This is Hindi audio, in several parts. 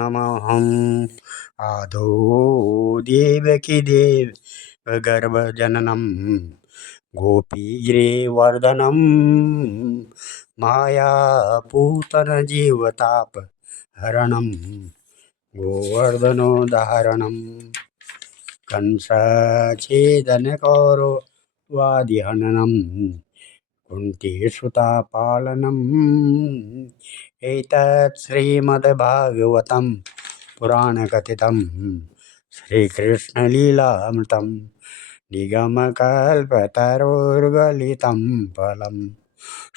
नमहम् आदौ देवकी गर्भजननम् गोपीगिरिवर्धनम् मायापूतनजीवतापहरणम् गोवर्धनोदाहरणम् कंसच्छेदनकौरवादिहननम् कुन्तीसुतापालनम् एतत् श्रीमद्भागवतं पुराणकथितं श्रीकृष्णलीलामृतं निगमकल्पतरोर्गलितं फलं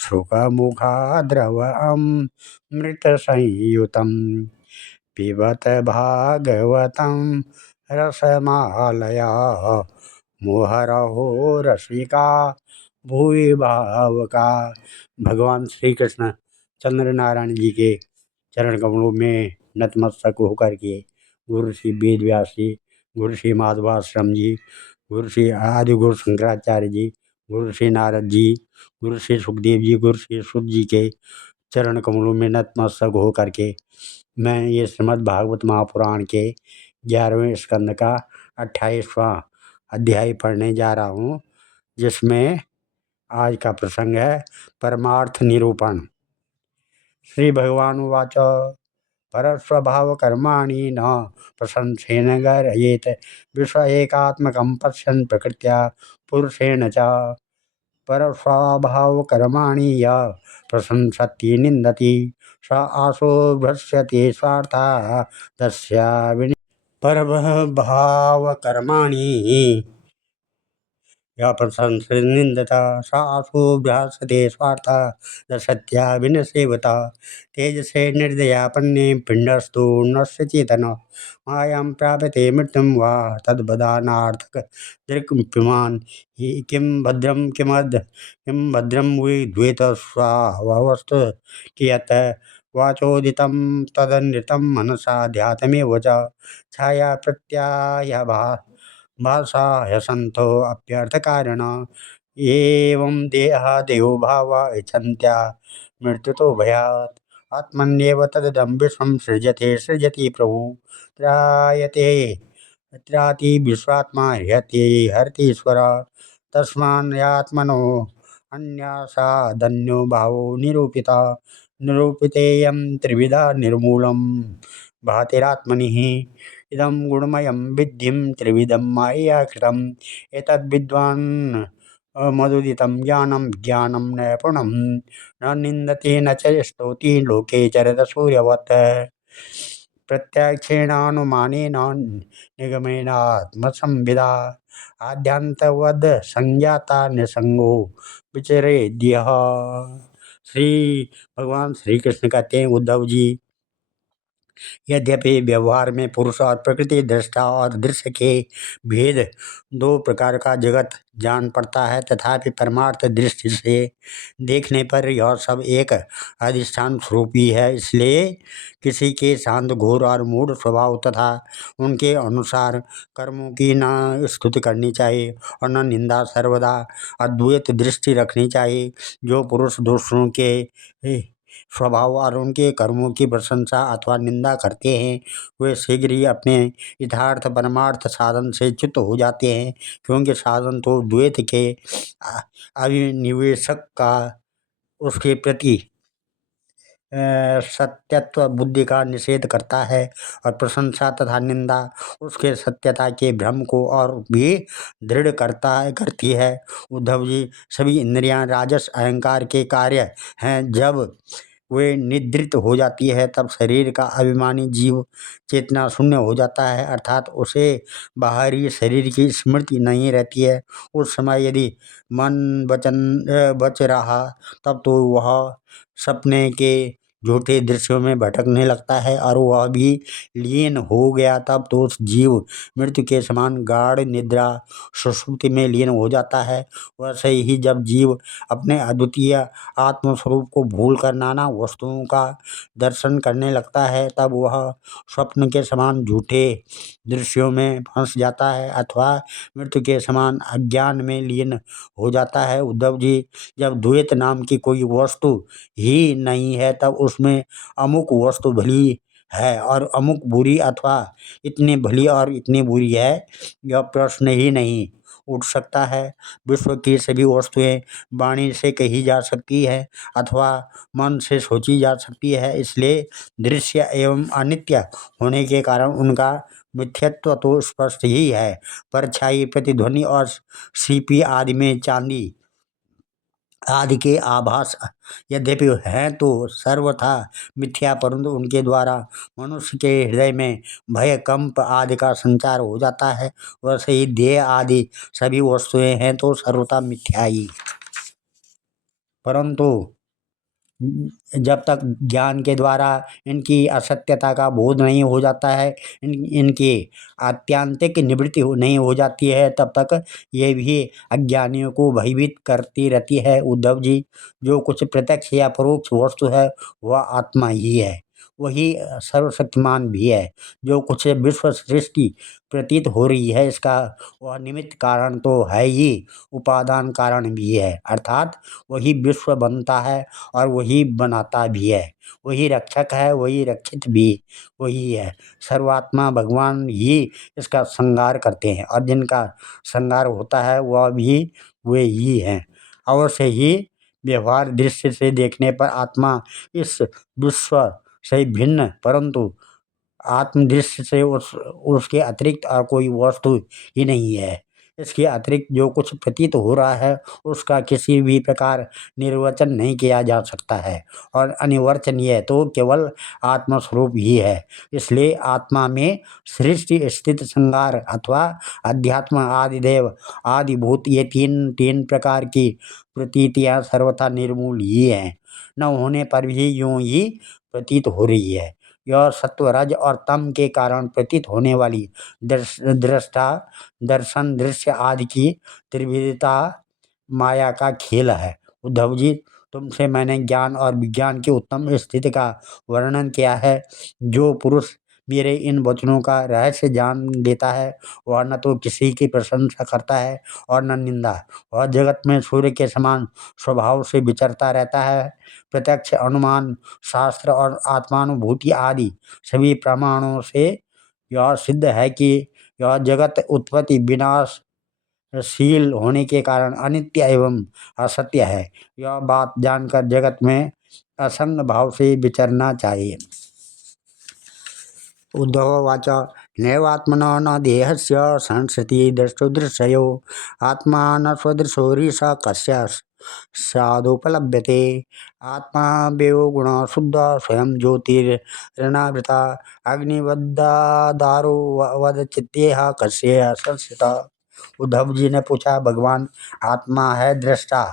शुकमुखाद्रवमृतसंयुतं पिबत भागवतं रसमालया मुहुरहो रसिका भूरि भावुका। भगवान श्री कृष्ण चंद्र नारायण जी के चरण कमलों में नतमस्तक होकर के गुरु श्री वेद व्यास जी, गुरु श्री माधवाश्रम जी, गुरु श्री आदि गुरु शंकराचार्य जी, गुरु श्री नारद जी, गुरु श्री सुखदेव जी, गुरु श्री सुध जी के चरण कमलों में नतमस्तक होकर के मैं ये श्रीमद् भागवत महापुराण के 11वें स्कंद का 28वां अध्याय पढ़ने जा रहा हूँ, जिसमें आज का प्रसंग है परमार्थ निरूपण। श्री भगवान उवाच परस्वभाव कर्माणि न प्रशंसेन गर्हयेत् विश्व एकात्मकं पश्यन् प्रकृत्या पुरुषेण च परस्वभाव कर्माणि य प्रशंसति निन्दति स आसो भ्रश्यते स्वार्था तस्य परभाव कर्माणि या प्रशंसति निंदता सासु भ्रासते स्वार्थ सत्या विनसेवता तेजसे निर्दयापन्ने पिंडस्तु नस्य चेतन मायां प्राप्यते मृत्युं वा तद्वदानार्थक दृक्पिमान् किं भद्रं वै द्वैतस्वावस्तु कियत् वाचोदितं तदनृतं मनसा ध्यातमेव च छाया प्रत्याय भाषा हसंतो अप्यर्थकारण एवं देहादेव भाव इच्छन्त्या मृत्युतो भयात् आत्मन्येव तददं विश्वं सृजति प्रभु त्राति विश्वात्मा हरतीश्वर तस्मान्यात्मनो अन्यासादन्यो भावो निरूपितेयं त्रिविधा निर्मूलं भातिरात्मनि इदं गुणमयं विद्धिं त्रिविधं मायया कृतम् एतद्विद्वान् मदुदितं ज्ञानं विज्ञानं नैपुणं न निन्दति न च स्तौति लोके चरत सूर्यवत् प्रत्यक्षेणानुमानेन निगमेनात्मसंविदा आद्यांतवद् संज्ञाता निसंगो विचरेद्यः। श्री भगवान श्री कृष्ण कहते हैं, उद्धव जी, यद्यपि व्यवहार में पुरुष और प्रकृति, दृष्टा और दृश्य के भेद दो प्रकार का जगत जान पड़ता है, तथापि परमार्थ दृष्टि से देखने पर यह सब एक अधिष्ठान स्वरूप ही है। इसलिए किसी के शांत, घोर और मूढ़ स्वभाव तथा उनके अनुसार कर्मों की न स्तुति करनी चाहिए और न निंदा, सर्वदा अद्वैत दृष्टि रखनी चाहिए। जो पुरुष दूसरों के स्वभाव और उनके कर्मों की प्रशंसा अथवा निंदा करते हैं, वे शीघ्र ही अपने यथार्थ परमार्थ साधन से च्युत हो जाते हैं, क्योंकि साधन तो द्वैत के अभिनिवेशक का उसके प्रति सत्यत्व बुद्धि का निषेध करता है और प्रशंसा तथा निंदा उसके सत्यता के भ्रम को और भी दृढ़ करती है। उद्धव जी, सभी इंद्रियां राजस अहंकार के कार्य हैं। जब वे निद्रित हो जाती है तब शरीर का अभिमानी जीव चेतना शून्य हो जाता है, अर्थात उसे बाहरी शरीर की स्मृति नहीं रहती है। उस समय यदि मन बच रहा तब तो वह सपने के झूठे दृश्यों में भटकने लगता है, और वह भी लीन हो गया तब तो उस जीव मृत्यु के समान गाढ़ निद्रा सुषुप्ति में लीन हो जाता है। वैसे ही जब जीव अपने अद्वितीय आत्मस्वरूप को भूलकर नाना वस्तुओं का दर्शन करने लगता है, तब वह स्वप्न के समान झूठे दृश्यों में फंस जाता है अथवा मृत्यु के समान अज्ञान में लीन हो जाता है। उद्धव जी, जब द्वैत नाम की कोई वस्तु ही नहीं है तब उसमें अमुक वस्तु भली है और अमुक बुरी अथवा इतनी भली और इतनी बुरी है, यह प्रश्न ही नहीं उठ सकता है। विश्व की सभी वस्तुएं वाणी से कही जा सकती है अथवा मन से सोची जा सकती है, इसलिए दृश्य एवं अनित्य होने के कारण उनका मिथ्यत्व तो स्पष्ट ही है। परछाई, प्रतिध्वनि और सीपी आदि में चांदी आदि के आभास यद्यपि हैं तो सर्वथा मिथ्या, परंतु उनके द्वारा मनुष्य के हृदय में भय, कंप आदि का संचार हो जाता है। वैसे ही देह आदि सभी वस्तुएं हैं तो सर्वथा मिथ्या ही, परंतु जब तक ज्ञान के द्वारा इनकी असत्यता का बोध नहीं हो जाता है, इनकी आत्यांतिक निवृत्ति नहीं हो जाती है, तब तक ये भी अज्ञानियों को भयभीत करती रहती है। उद्धव जी, जो कुछ प्रत्यक्ष या परोक्ष वस्तु है वह आत्मा ही है, वही सर्वशक्तिमान भी है। जो कुछ विश्व सृष्टि प्रतीत हो रही है इसका वह निमित्त कारण तो है ही, उपादान कारण भी है, अर्थात वही विश्व बनता है और वही बनाता भी है, वही रक्षक है, वही रक्षित भी वही है। सर्वात्मा भगवान ही इसका संहार करते हैं और जिनका संहार होता है वह भी वे ही हैं। अवश्य ही व्यवहार दृश्य से देखने पर आत्मा इस विश्व से भिन्न, परंतु आत्मदृश्य से उसके अतिरिक्त और कोई वस्तु ही नहीं है। इसके अतिरिक्त जो कुछ प्रतीत हो रहा है उसका किसी भी प्रकार निर्वचन नहीं किया जा सकता है और अनिवर्चनीय तो केवल आत्मस्वरूप ही है। इसलिए आत्मा में सृष्टि, स्थिति, संहार अथवा अध्यात्म, आदिदेव, आदिभूत ये तीन तीन प्रकार की प्रतीतियां सर्वथा निर्मूल ही हैं, न होने पर भी यूं ही प्रतीत हो रही है। यह सत्व, रज और तम के कारण प्रतीत होने वाली दृष्टा, दर्शन, दृश्य आदि की त्रिविधता माया का खेल है। उद्धव जी, तुमसे मैंने ज्ञान और विज्ञान की उत्तम स्थिति का वर्णन किया है। जो पुरुष मेरे इन वचनों का रहस्य जान लेता है वह न तो किसी की प्रशंसा करता है और न निंदा। वह जगत में सूर्य के समान स्वभाव से विचरता रहता है। प्रत्यक्ष, अनुमान, शास्त्र और आत्मानुभूति आदि सभी प्रमाणों से यह सिद्ध है कि यह जगत उत्पत्ति विनाशशील होने के कारण अनित्य एवं असत्य है। यह बात जानकर जगत में असंग भाव से विचरना चाहिए। उद्धववाच नैवात्मनो न देहस्य संसृति दृष्टुदृश्यो आत्मा न स्वदृशोरीश कस्य साधुपलभ्यते। आत्मा वेयो गुण शुद्ध स्वयं ज्योतिरनावृता अग्निवद्दारो वद चित्तेह कस्य संस्थित। उद्धव जी ने पूछा, भगवान, आत्मा है दृष्टा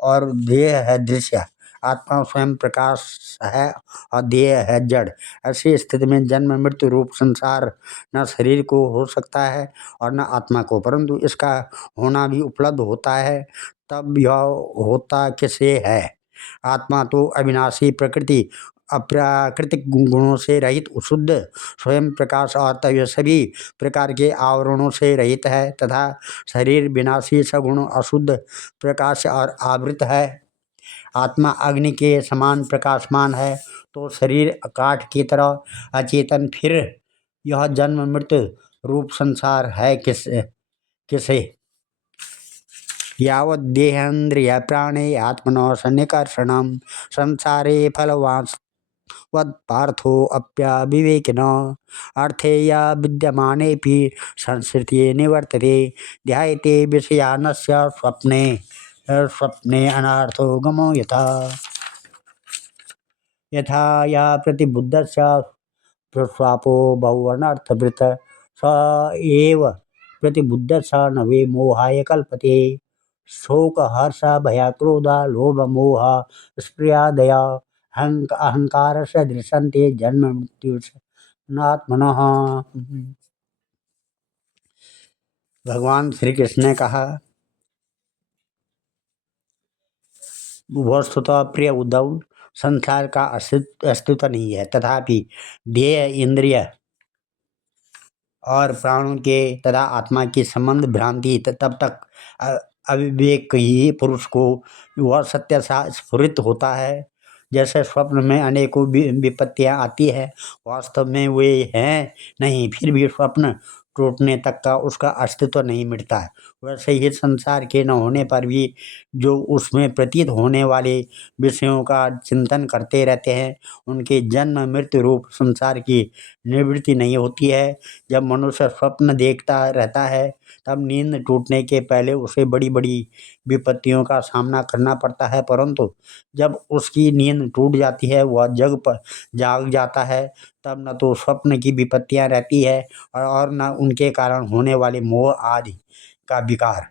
और देह है दृश्य। आत्मा स्वयं प्रकाश है और देह है जड़। ऐसी स्थिति में जन्म मृत्यु रूप संसार न शरीर को हो सकता है और न आत्मा को, परंतु इसका होना भी उपलब्ध होता है। तब यह होता किसे है? आत्मा तो अविनाशी, प्रकृति, अप्राकृतिक गुणों से रहित, शुद्ध, स्वयं प्रकाश और तय सभी प्रकार के आवरणों से रहित है तथा शरीर विनाशी, सगुण, अशुद्ध, प्रकाश और आवृत है। आत्मा अग्नि के समान प्रकाशमान है तो शरीर काठ की तरह अचेतन, फिर यह जन्म मृत्यु रूप संसार है किसे? यावत् देहेन्द्रिय प्राणे आत्मनो सन्निकर्षणं संसारे फलवान् पार्थो अप्यविवेकिन अर्थे या विद्यमानेऽपि संसृतिः निवर्तते ध्यायते विषयानस्य स्वप्ने स्वप्ने अनार्थो गमो यथा या प्रतिबुद्धस्य प्रस्वापो बहुअनर्थभृत स एव प्रतिबुद्धस्य नवे मोहाय कल्पते। शोक, हर्ष, भय, क्रोध, लोभ, मोह, स्पृहादया अहंकार से दृश्यन्ते जन्म मृत्यु नात्मनः। भगवान श्री कृष्ण ने कहा, वस्तुतः प्रिय उद्धव, संसार का अस्तित्व नहीं है, तथापि देह, इंद्रिय और प्राणों के तथा आत्मा की संबंध भ्रांति तब तक अविवेक ही पुरुष को वह सत्य सा स्फुरित होता है जैसे स्वप्न में अनेकों विपत्तियां आती है, वास्तव में वे हैं नहीं, फिर भी स्वप्न टूटने तक का उसका अस्तित्व नहीं मिटता है। वैसे ही संसार के न होने पर भी जो उसमें प्रतीत होने वाले विषयों का चिंतन करते रहते हैं, उनके जन्म मृत्यु रूप संसार की निवृत्ति नहीं होती है। जब मनुष्य स्वप्न देखता रहता है, तब नींद टूटने के पहले उसे बड़ी बड़ी विपत्तियों का सामना करना पड़ता है, परंतु जब उसकी नींद टूट जाती है, वह जाग जाता है, तब न तो स्वप्न की विपत्तियां रहती है और न उनके कारण होने वाले मोह आदि का विकार।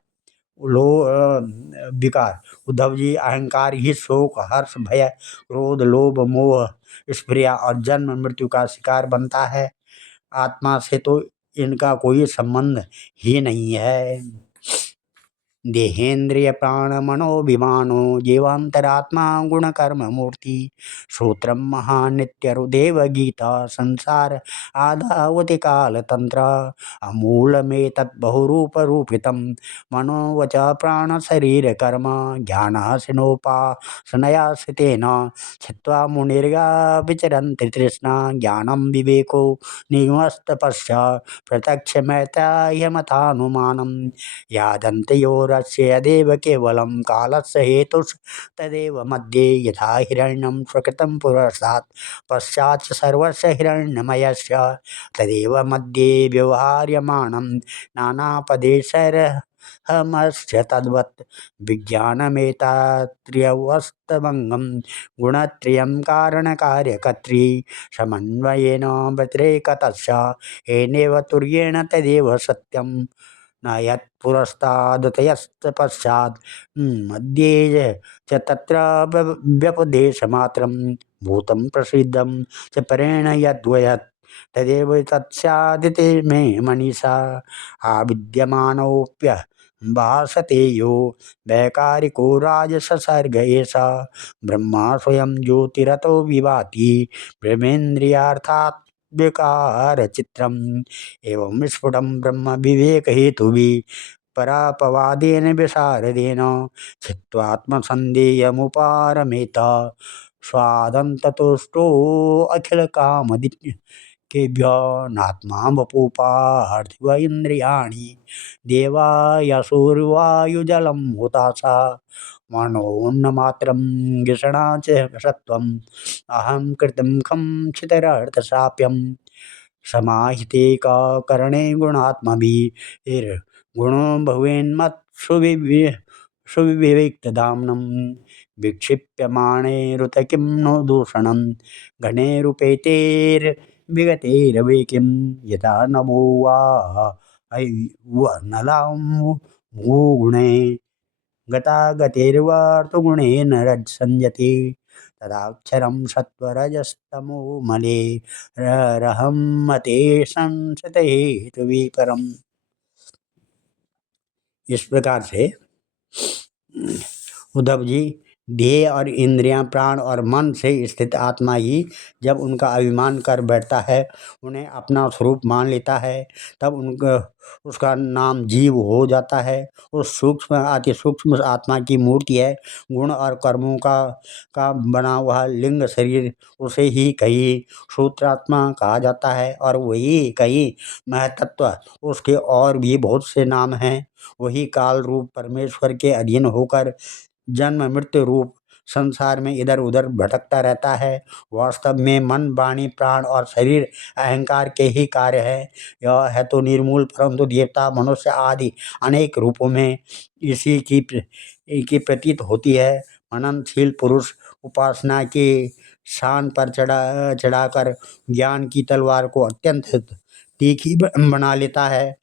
उद्धव जी, अहंकार ही शोक, हर्ष, भय, क्रोध, लोभ, मोह, स्प्रिया और जन्म मृत्यु का शिकार बनता है। आत्मा से तो इनका कोई संबंध ही नहीं है। देहेन्द्रिय प्राण मनोभिमानो जीवांतरात्मा गुण कर्म मूर्ति सूत्रम महानित्यरुदेव गीता संसार आधावति काल तंत्र अमूल में तत्बहुरूप रूपितम मनोवच प्राण शरीर कर्म ज्ञान सिनोपासनया स्थितेन छित्त्वा मुनिर्गा विचरन्ति तृष्णा ज्ञानम विवेको निगमस्तपश्च प्रत्यक्ष मैत्राह्यमथानुमानम यादन्तयोरस्य यदेव केवलं कालस्य हेतुस्तदेव मध्ये यथा हिरण्यं स्वकृतं पुरस्तात् पश्चात् सर्वस्य हिरण्यमयस्य तदेव मध्ये व्यवहार्यमाणं नानापदेशैरहमस्य तद्वत् विज्ञानमेतात्र्यवस्तभङ्गं गुणत्रयं कारणकार्यकर्त्री समन्वयेन व्यतिरेकतस्य येनैव तुर्येण तदेव सत्यं न यत्पुरस्तादतयस्तपश्चात् मध्ये च तत्र व्यपदेशमात्रं भूतं प्रसिद्धं च परेण यद्वयत् तदेव तत्स्यादिति मे मनीषा आविद्यमानोऽप्य भासते यो वैकारिको राजससर्ग एषा ब्रह्मा स्वयं ज्योतिरतो विभाति ब्रह्मेन्द्रियार्थात् विकार चित्रम एवं स्फुटं ब्रह्म विवेक हेतु परापवादेन विशारदेन छित्त्वात्मसन्देयमुपारमेत स्वादन्ततुष्टो अखिल कामदित्य केभ्य नात्मा वपुपार्थिव इंद्रियाणि देवा यशोर्वायुजलं हुताशा मनोन्नमात्रं घृषणा च सत्वम् अहं कृतं खं क्षितरर्थसाप्यम् समाहिते का करणे गुणात्मभिर्गुणो भवेन्मत् सुविविक्तदाम्नं विक्षिप्यमाणैरुत किं नो दूषणं घनेरुपेतेर्विगतैरवे किं यथा नभो वा नलां भूगुणे गतागतिर्वार्तुगुणेन रज्संयति तदाक्षरं सत्वरजस्तमो मले रहम मते संसत हेतुविपरम। इस प्रकार से उद्धव जी, देह और इंद्रियां, प्राण और मन से स्थित आत्मा ही जब उनका अभिमान कर बैठता है, उन्हें अपना स्वरूप मान लेता है, तब उनका उसका नाम जीव हो जाता है। उस सूक्ष्म अति सूक्ष्म आत्मा की मूर्ति है। गुण और कर्मों का बना हुआ लिंग शरीर, उसे ही कहीं सूत्रात्मा कहा जाता है और वही कहीं महतत्व। उसके और भी बहुत से नाम हैं। वही काल रूप परमेश्वर के अधीन होकर जन्म मृत्यु रूप संसार में इधर उधर भटकता रहता है। वास्तव में मन, वाणी, प्राण और शरीर अहंकार के ही कार्य है। यह है तो निर्मूल, परंतु देवता, मनुष्य आदि अनेक रूपों में इसी की प्रतीत होती है। मननशील पुरुष उपासना के शान पर चढ़ाकर ज्ञान की तलवार को अत्यंत तीखी बना लेता है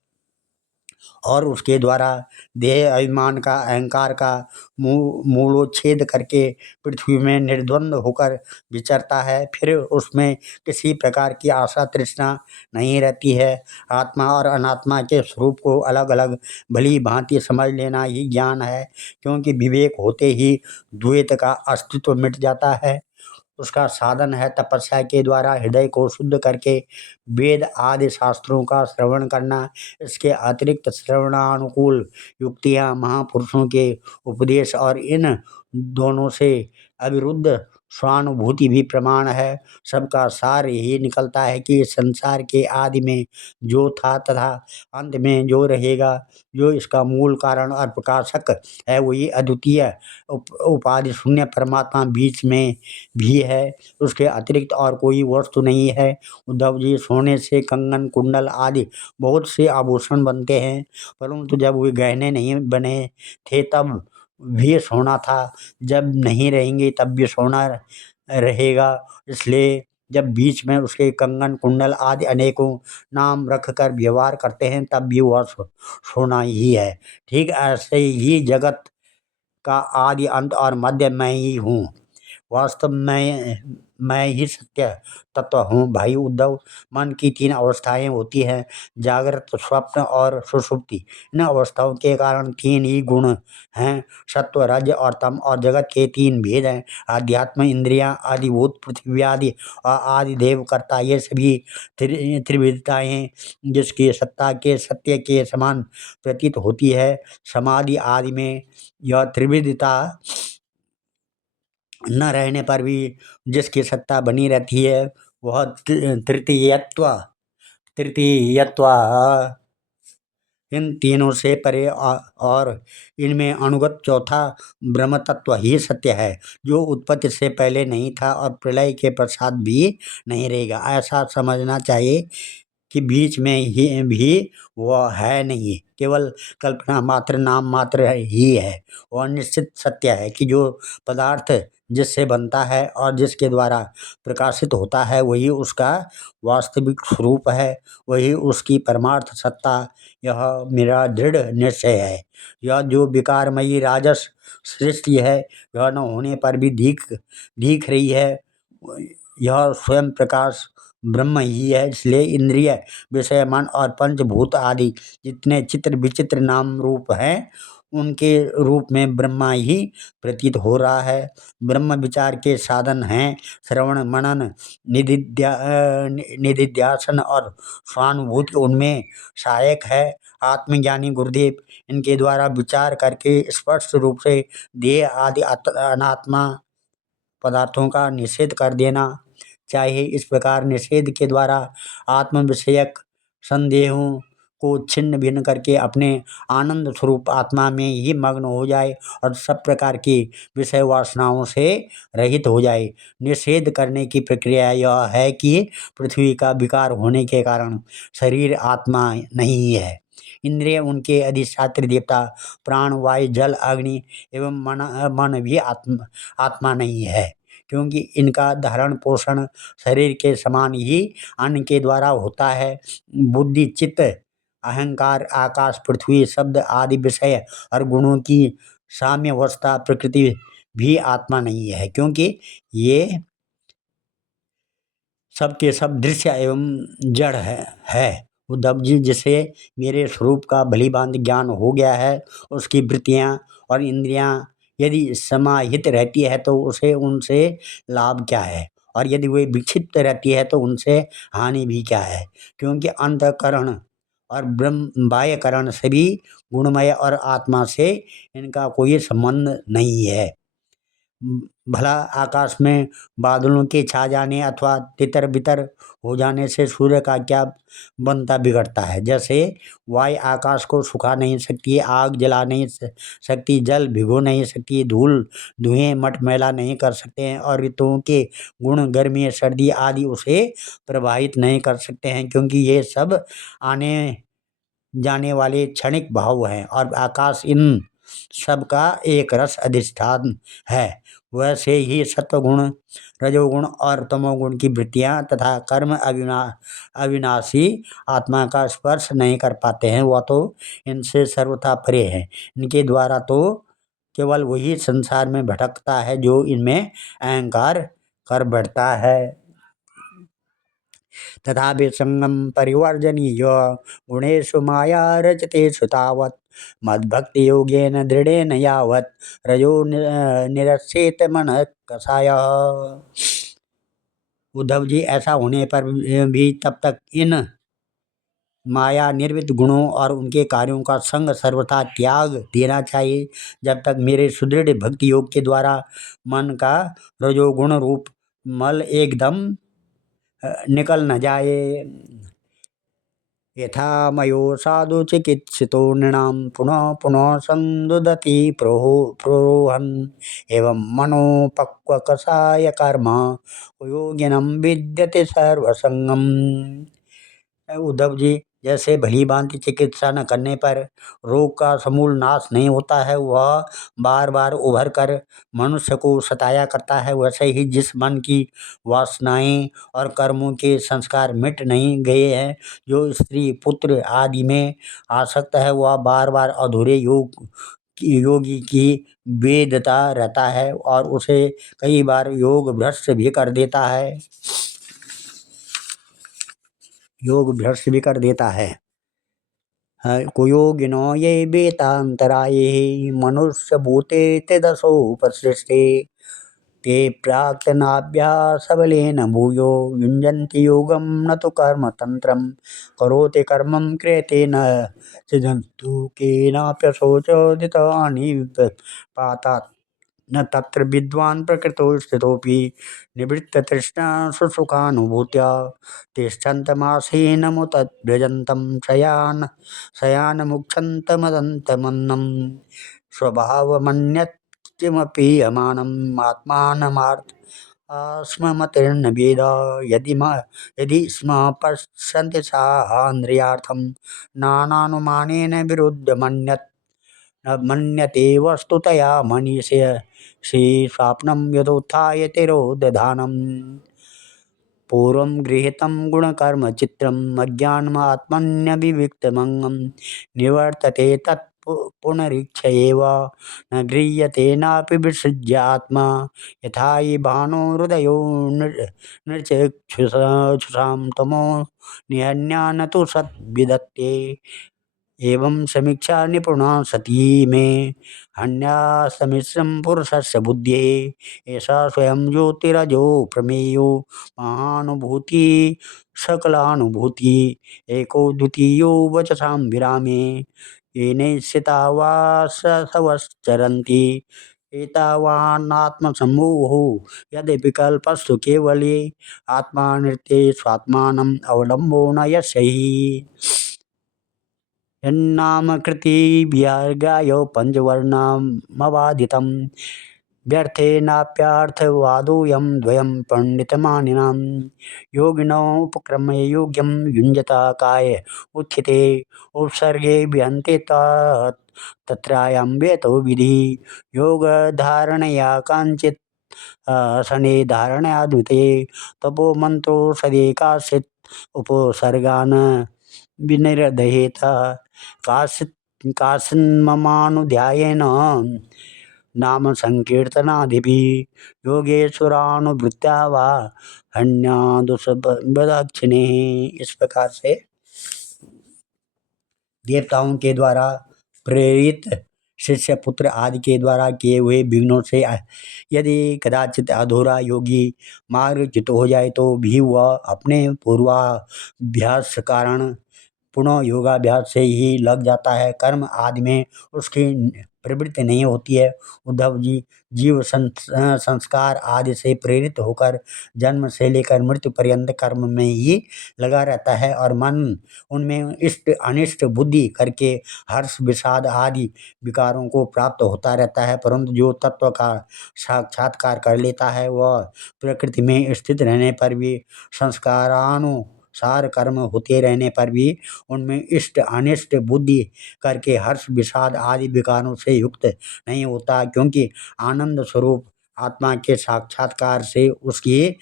और उसके द्वारा देह अभिमान का, अहंकार का मूलोच्छेद करके पृथ्वी में निर्द्वंद होकर विचरता है। फिर उसमें किसी प्रकार की आशा तृष्णा नहीं रहती है। आत्मा और अनात्मा के स्वरूप को अलग अलग भली भांति समझ लेना ही ज्ञान है, क्योंकि विवेक होते ही द्वैत का अस्तित्व मिट जाता है। उसका साधन है तपस्या के द्वारा हृदय को शुद्ध करके वेद आदि शास्त्रों का श्रवण करना। इसके अतिरिक्त श्रवणानुकूल युक्तियाँ, महापुरुषों के उपदेश और इन दोनों से अविरुद्ध स्वानुभूति भी प्रमाण है। सबका सार यही निकलता है कि इस संसार के आदि में जो था तथा अंत में जो रहेगा, जो इसका मूल कारण और प्रकाशक है, वही अद्वितीय उपाधि शून्य परमात्मा बीच में भी है। उसके अतिरिक्त और कोई वस्तु नहीं है। उद्धव जी, सोने से कंगन कुंडल आदि बहुत से आभूषण बनते हैं, परंतु जब वे गहने नहीं बने थे तब भी सोना था, जब नहीं रहेंगे तब भी सोना रहेगा। इसलिए जब बीच में उसके कंगन कुंडल आदि अनेकों नाम रखकर व्यवहार करते हैं तब भी वह सोना ही है। ठीक ऐसे ही जगत का आदि अंत और मध्य मैं ही हूँ। वास्तव में मैं ही सत्य तत्व हूँ। भाई उद्धव, मन की तीन अवस्थाएं होती हैं, जागृत, स्वप्न और सुषुप्ति। इन अवस्थाओं के कारण तीन ही गुण हैं, सत्व, रज और तम, और जगत के तीन भेद हैं, आध्यात्म, इंद्रियां, आदिभूत, पृथ्वी आदि और आदि देव कर्ता। ये सभी त्रिविधताएं जिसकी सत्ता के सत्य के समान प्रतीत होती है, समाधि आदि में यह त्रिविधता न रहने पर भी जिसकी सत्ता बनी रहती है, वह तृतीयत्व इन तीनों से परे और इनमें अनुगत चौथा ब्रह्म तत्व ही सत्य है, जो उत्पत्ति से पहले नहीं था और प्रलय के पश्चात भी नहीं रहेगा। ऐसा समझना चाहिए कि बीच में ही भी वह है नहीं, केवल कल्पना मात्र, नाम मात्र ही है। वह निश्चित सत्य है कि जो पदार्थ जिससे बनता है और जिसके द्वारा प्रकाशित होता है, वही उसका वास्तविक स्वरूप है, वही उसकी परमार्थ सत्ता। यह मेरा दृढ़ निश्चय है। यह जो विकारमयी राजस सृष्टि है, यह न होने पर भी दिख रही है, यह स्वयं प्रकाश ब्रह्म ही है। इसलिए इंद्रिय, विषय, मन और पंचभूत आदि जितने चित्र विचित्र नाम रूप हैं, उनके रूप में ब्रह्मा ही प्रतीत हो रहा है। ब्रह्म विचार के साधन हैं श्रवण, मनन, निधिध्यासन और स्वानुभूति उनमें सहायक है। आत्मज्ञानी गुरुदेव इनके द्वारा विचार करके स्पष्ट रूप से देह आदि अनात्मा पदार्थों का निषेध कर देना चाहिए। इस प्रकार निषेध के द्वारा आत्म विषयक संदेहों को छिन्न भिन्न करके अपने आनंद स्वरूप आत्मा में ही मग्न हो जाए और सब प्रकार की विषय वासनाओं से रहित हो जाए। निषेध करने की प्रक्रिया यह है कि पृथ्वी का विकार होने के कारण शरीर आत्मा नहीं है। इंद्रिय, उनके अधिष्ठात्री देवता, प्राण, वायु, जल, अग्नि एवं मन भी आत्मा नहीं है, क्योंकि इनका धारण पोषण शरीर के समान ही अन्न के द्वारा होता है। बुद्धि, चित्त, अहंकार, आकाश, पृथ्वी, शब्द आदि विषय और गुणों की साम्यावस्था प्रकृति भी आत्मा नहीं है, क्योंकि ये सब के सब दृश्य एवं जड़ है। उद्धव जी, जिसे मेरे स्वरूप का भली भांति ज्ञान हो गया है, उसकी वृत्तियाँ और इंद्रियाँ यदि समाहित रहती है तो उसे उनसे लाभ क्या है, और यदि वे विक्षिप्त रहती है तो उनसे हानि भी क्या है, क्योंकि अंतःकरण और ब्रह्म बाह्यकरण सभी गुणमय और आत्मा से इनका कोई संबंध नहीं है। भला आकाश में बादलों के छा जाने अथवा तितर बितर हो जाने से सूर्य का क्या बनता बिगड़ता है। जैसे वायु आकाश को सुखा नहीं सकती, आग जला नहीं सकती, जल भिगो नहीं सकती, धूल धुएं मटमैला नहीं कर सकते हैं, और ऋतुओं के गुण गर्मी सर्दी आदि उसे प्रभावित नहीं कर सकते हैं, क्योंकि ये सब आने जाने वाले क्षणिक भाव हैं और आकाश इन सब का एक रस अधिष्ठान है। वैसे ही सत्वगुण, रजोगुण और तमोगुण की वृत्तियां तथा कर्म अविनाशी आत्मा का स्पर्श नहीं कर पाते हैं, वह तो इनसे सर्वथा परे है। इनके द्वारा तो केवल वही संसार में भटकता है जो इनमें अहंकार कर बैठता है। तथा विसंगम परिवर्जनीय गुणेषु माया रचतेषु तावत् मद्भक्ति योगेन दृढ़ेन यावत् रजो निरस्येत मनः कषायः। उद्धव जी, ऐसा होने पर भी तब तक इन माया निर्मित गुणों और उनके कार्यों का संग सर्वथा त्याग देना चाहिए जब तक मेरे सुदृढ़ भक्ति योग के द्वारा मन का रजोगुण रूप मल एकदम निकल न जाए। यथा मयो साधु चिकित्सितो नृणां पुनः पुनः संदुदति प्रोहन् एवं मनोपक्वकषाय कर्म योगिनं विद्यते सर्वसंगम। उद्धव जी, जैसे भली भांति चिकित्सा न करने पर रोग का समूल नाश नहीं होता है, वह बार बार उभर कर मनुष्य को सताया करता है, वैसे ही जिस मन की वासनाएं और कर्मों के संस्कार मिट नहीं गए हैं, जो स्त्री पुत्र आदि में आसक्त है, वह बार बार अधूरे योगी की वेदता रहता है और उसे कई बार योग भ्रष्ट भी कर देता है। कुयोगिनो ये वेतांतराये मनुष्य भूते ते दशोपसृष्टे ते प्राक्तनाभ्यासबलेन भूयो युञ्जन्ति योगं न तु कर्मतन्त्रं करोति कर्मं क्रियते न सिद्धन्तु केनाप्यशोचोदितानि पातात् न तत्र विद्वान् प्रकृतौ स्थितोऽपि निवृत्ततृष्णा सुसुखानुभूत्या तिष्ठन्तमासीनमुतभ्यजन्तं शयानमुक्षन्तमदन्तमन्नं स्वभावमन्यत्किमपि यमानम् आत्मानमार्थ स्ममतिर्न वेद यदि स्म पश्यन्ति सान्द्रियार्थं नानानुमानेन विरुद्ध मन्यते वस्तुतया मनीषय स्वप्नं यथोत्थाय तिरोदधानम् पूर्वं गृहीतं गुणकर्मचित्रम् अज्ञानमात्मन्यविविक्तमङ्गं निवर्तते तत् पुनरीक्ष्यैव न गृह्यते नापि विसृज्यात्मा यथा हि भानो हृदयो नृचक्षुषां तमो निहन्या न तु सद्विदत्ते एवं समीक्षा निपुणा सती में हन्या समिश्रम पुरुषस्य बुद्धि ऐसा स्वयं ज्योतिरजो प्रमेयो महानुभूति सकलानुभूति एको द्वितीयो वचसां विरामे येनैश्चिता वा सवश्चरन्ति एतावानात्मसम्मोहो यदि विकल्पस्तु केवले आत्मा नृत्ये स्वात्मानम् अवलम्बो न यस्य हि यन्नामकृतिभिर्गाय पञ्चवर्णमबाधितं व्यर्थेनाप्यार्थवादोऽयं द्वयं पण्डितमानिनां योगिनोपक्रम्य योग्यं युञ्जता काय उत्थिते उपसर्गे विहन्ते तत्रायं वेतो विधि योगधारणया काञ्चित् शने धारणयाद्विते तपो मन्त्रो सदेकाश्चित् उपसर्गान् विनिर्दहेत काश्चिन्ममानुध्यायेन नाम संकीर्तनादिभिः योगेश्वरानुवृत्त्या वा हन्यादुषबदक्षिणे। इस प्रकार से देवताओं के द्वारा प्रेरित शिष्य पुत्र आदि के द्वारा किए हुए विघ्नों से यदि कदाचित अधूरा योगी मार्गच्युत हो जाए तो भी वह अपने पूर्वाभ्यास कारण पुनः योगाभ्यास से ही लग जाता है, कर्म आदि में उसकी प्रवृत्ति नहीं होती है। उद्धव जी, जीव संस्कार आदि से प्रेरित होकर जन्म से लेकर मृत्यु पर्यंत कर्म में ही लगा रहता है और मन उनमें इष्ट अनिष्ट बुद्धि करके हर्ष विषाद आदि विकारों को प्राप्त होता रहता है, परंतु जो तत्व का साक्षात्कार कर लेता है वह प्रकृति में स्थित रहने पर भी संस्कारानुसार कर्म होते रहने पर भी उनमें इष्ट अनिष्ट बुद्धि करके हर्ष विषाद आदि विकारों से युक्त नहीं होता, क्योंकि आनंद स्वरूप आत्मा के साक्षात्कार से उसकी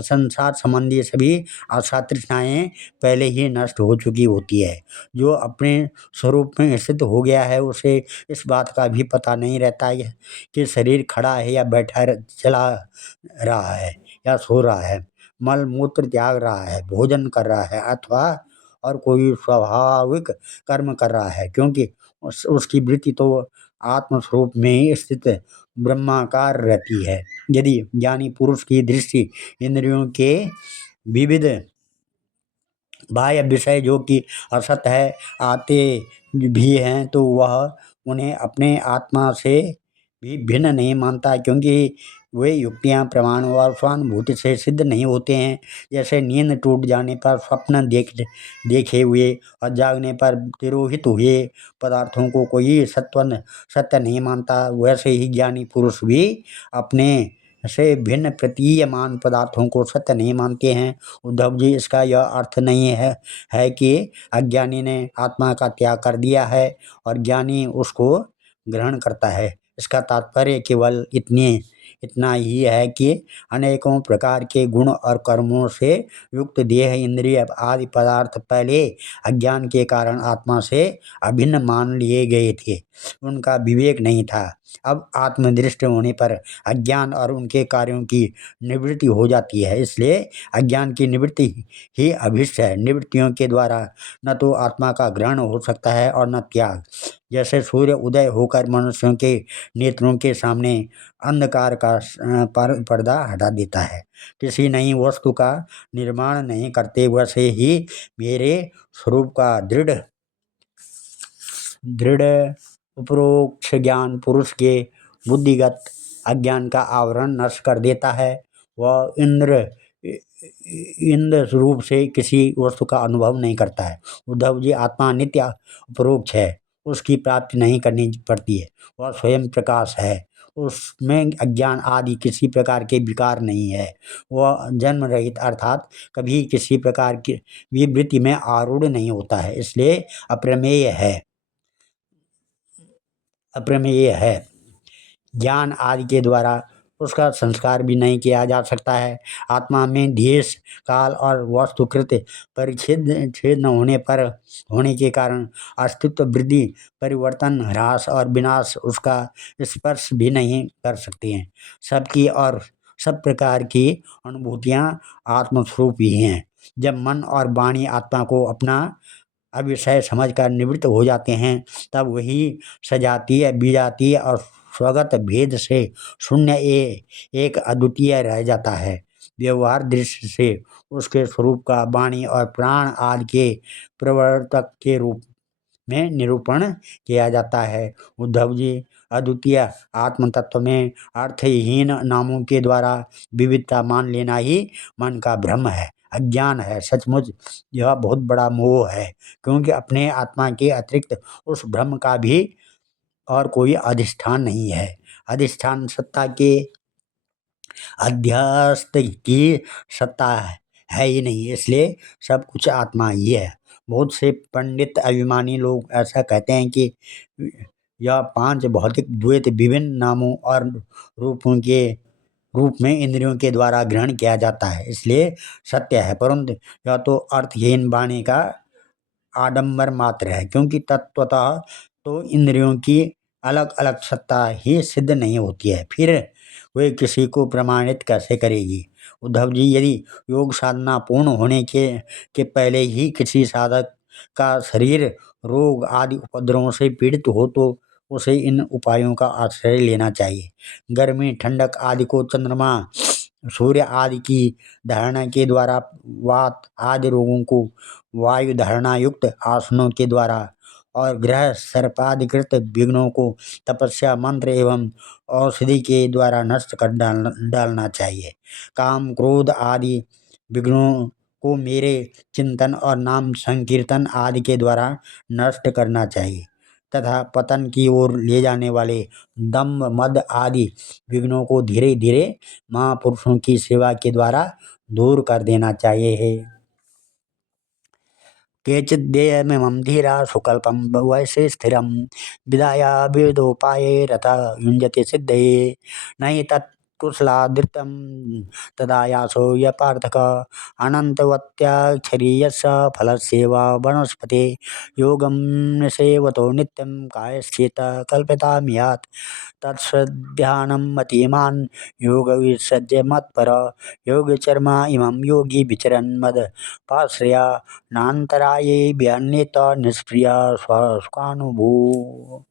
संसार संबंधी सभी आशा तृष्णाएं पहले ही नष्ट हो चुकी होती है। जो अपने स्वरूप में स्थित हो गया है उसे इस बात का भी पता नहीं रहता है कि शरीर खड़ा है या बैठा चला रहा है या सो रहा है, मल मूत्र त्याग रहा है, भोजन कर रहा है अथवा और कोई स्वाभाविक कर्म कर रहा है, क्योंकि उसकी वृत्ति तो आत्मस्वरूप में ही स्थित ब्रह्माकार रहती है। यदि ज्ञानी पुरुष की दृष्टि इंद्रियों के विविध बाह्य विषय जो कि असत है आते भी हैं तो वह उन्हें अपने आत्मा से भी भिन्न नहीं मानता, क्योंकि वे युक्तियां प्रमाण और स्वानुभूति से सिद्ध नहीं होते हैं। जैसे नींद टूट जाने पर स्वप्न देखे हुए और जागने पर तिरोहित हुए पदार्थों को कोई सत्य नहीं मानता, वैसे ही ज्ञानी पुरुष भी अपने से भिन्न प्रतीयमान पदार्थों को सत्य नहीं मानते हैं। उद्धव जी, इसका यह अर्थ नहीं है कि अज्ञानी ने आत्मा का त्याग कर दिया है और ज्ञानी उसको ग्रहण करता है। इसका तात्पर्य केवल इतना ही है कि अनेकों प्रकार के गुण और कर्मों से युक्त देह, इंद्रिय आदि पदार्थ पहले अज्ञान के कारण आत्मा से अभिन्न मान लिए गए थे, उनका विवेक नहीं था। अब आत्मदृष्ट होने पर अज्ञान और उनके कार्यों की निवृत्ति हो जाती है, इसलिए अज्ञान की निवृत्ति ही अभिष्ट है। निवृत्तियों के द्वारा न तो आत्मा का ग्रहण हो सकता है और न त्याग। जैसे सूर्य उदय होकर मनुष्यों के नेत्रों के सामने अंधकार का पर्दा हटा देता है, किसी नई वस्तु का निर्माण नहीं करते, वैसे ही मेरे स्वरूप का दृढ़ दृढ़ उपरोक्त ज्ञान पुरुष के बुद्धिगत अज्ञान का आवरण नष्ट कर देता है। वह इंद्र रूप से किसी वस्तु का अनुभव नहीं करता है। उद्धव जी, आत्मा नित्य अपरोक्ष है, उसकी प्राप्ति नहीं करनी पड़ती है। वह स्वयं प्रकाश है, उसमें अज्ञान आदि किसी प्रकार के विकार नहीं है। वह जन्म रहित अर्थात कभी किसी प्रकार की विवृत्ति में आरूढ़ नहीं होता है, इसलिए अप्रमेय है। ज्ञान आदि के द्वारा उसका संस्कार भी नहीं किया जा सकता है। आत्मा में देश काल और वस्तुकृत परिच्छेद छेद न होने के कारण अस्तित्व वृद्धि, परिवर्तन, ह्रास और विनाश उसका स्पर्श भी नहीं कर सकते हैं। सबकी और सब प्रकार की अनुभूतियाँ आत्मस्वरूप ही हैं। जब मन और वाणी आत्मा को अपना अविषय समझकर निवृत्त हो जाते हैं, तब वही सजातीय, विजातीय और स्वगत भेद से शून्य एक अद्वितीय रह जाता है। व्यवहार दृष्टि से उसके स्वरूप का वाणी और प्राण आदि के प्रवर्तक के रूप में निरूपण किया जाता है। उद्धव जी, अद्वितीय आत्म तत्व में अर्थहीन नामों के द्वारा विविधता मान लेना ही मन का भ्रम है, अज्ञान है। सचमुच यह बहुत बड़ा मोह है, क्योंकि अपने आत्मा के अतिरिक्त उस ब्रह्म का भी और कोई अधिष्ठान नहीं है। अधिष्ठान सत्ता के अध्यस्त की सत्ता है ही नहीं, इसलिए सब कुछ आत्मा ही है। बहुत से पंडित अभिमानी लोग ऐसा कहते हैं कि यह पांच भौतिक द्वैत विभिन्न नामों और रूपों के रूप में इंद्रियों के द्वारा ग्रहण किया जाता है, इसलिए सत्य है, परंतु यह तो अर्थहीन वाणी का आडंबर मात्र है, क्योंकि तत्वतः तो इंद्रियों की अलग अलग सत्ता ही सिद्ध नहीं होती है, फिर वे किसी को प्रमाणित कैसे करेगी। उद्धव जी, यदि योग साधना पूर्ण होने के पहले ही किसी साधक का शरीर रोग आदि उपद्रवों से पीड़ित हो तो उसे इन उपायों का आश्रय लेना चाहिए। गर्मी, ठंडक आदि को चंद्रमा, सूर्य आदि की धारणा के द्वारा, वात आदि रोगों को वायु धारणा युक्त आसनों के द्वारा और ग्रह सर्पाधिकृत विघ्नों को तपस्या, मंत्र एवं औषधि के द्वारा नष्ट कर डालना चाहिए। काम, क्रोध आदि विघ्नों को मेरे चिंतन और नाम संकीर्तन आदि के द्वारा नष्ट करना चाहिए, तथा पतन की ओर ले जाने वाले दम्भ, मद आदि विघ्नों को धीरे धीरे महापुरुषों की सेवा के द्वारा दूर कर देना चाहिए। केचिद्देयमिमं धीरा सुकल्पं वैसे स्थिरं विधाया विविधोपाये रता युञ्जते सिद्धये न हि तत्कुशलादृतं तदायासो य पार्थक अनन्तवत्याक्षरी यस्य फलस्येवा वनस्पते योगं निसेवतो नित्यं कायश्चेत कल्पतां यात् तत्सध्यानं मतिमान् योगविसर्ज्य मत्पर योगचर्मा इमं योगी विचरन् मद पाश्रया नान्तराये व्यन्यत निष्क्रिया सुखानुभू।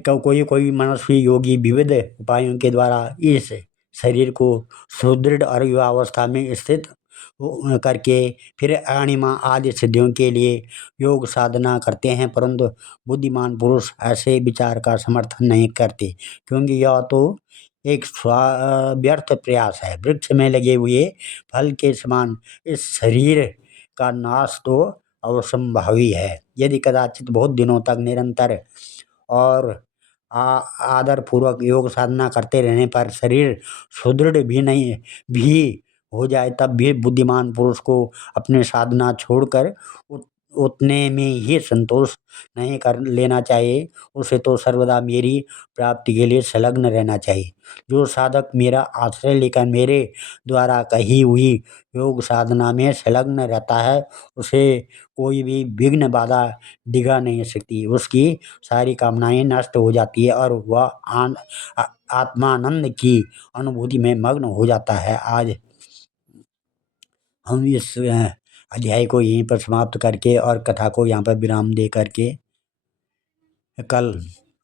कोई मनुष्य योगी विविध उपायों के द्वारा इस शरीर को सुदृढ़ और युवावस्था में स्थित करके फिर अणिमा आदि सिद्धियों के लिए योग साधना करते हैं, परंतु बुद्धिमान पुरुष ऐसे विचार का समर्थन नहीं करते, क्योंकि यह तो एक व्यर्थ प्रयास है। वृक्ष में लगे हुए फल के समान इस शरीर का नाश तो अवश्यंभावी है। यदि कदाचित बहुत दिनों तक निरंतर और आदर पूर्वक योग साधना करते रहने पर शरीर सुदृढ़ भी हो जाए, तब भी बुद्धिमान पुरुष को अपने साधना छोड़कर उतने में ही संतोष नहीं कर लेना चाहिए। उसे तो सर्वदा मेरी प्राप्ति के लिए संलग्न रहना चाहिए। जो साधक मेरा आश्रय लेकर मेरे द्वारा कही हुई योग साधना में संलग्न रहता है, उसे कोई भी विघ्न बाधा डिगा नहीं सकती। उसकी सारी कामनाएं नष्ट हो जाती है और वह आत्मानंद की अनुभूति में मग्न हो जाता है। आज हम इस अध्याय को यहीं पर समाप्त करके और कथा को यहाँ पर विराम दे करके कल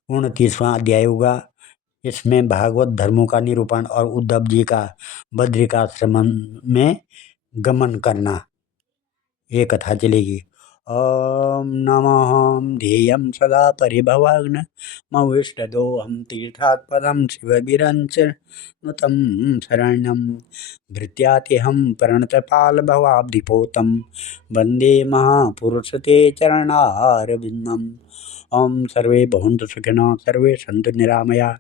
29वां अध्याय होगा। इसमें भागवत धर्मों का निरूपण और उद्धव जी का बद्रिकाश्रम में गमन करना, ये कथा चलेगी। ओम नमः ध्येयं सदा परिभवग्न मविष्टदोहं तीर्थात्पदं शिवविरञ्चनुतं शरणं भृत्यातिहं प्रणतपालभवाब्धिपोतं वन्दे महापुरुषते चरणारविन्दम्। ओम सर्वे भवन्तु सुखिनः, सर्वे सन्तु निरामया,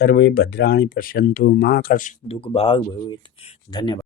सर्वे भद्राणि पश्यन्तु, मा कश्चित् दुःखभाग् भवेत्। धन्यवाद।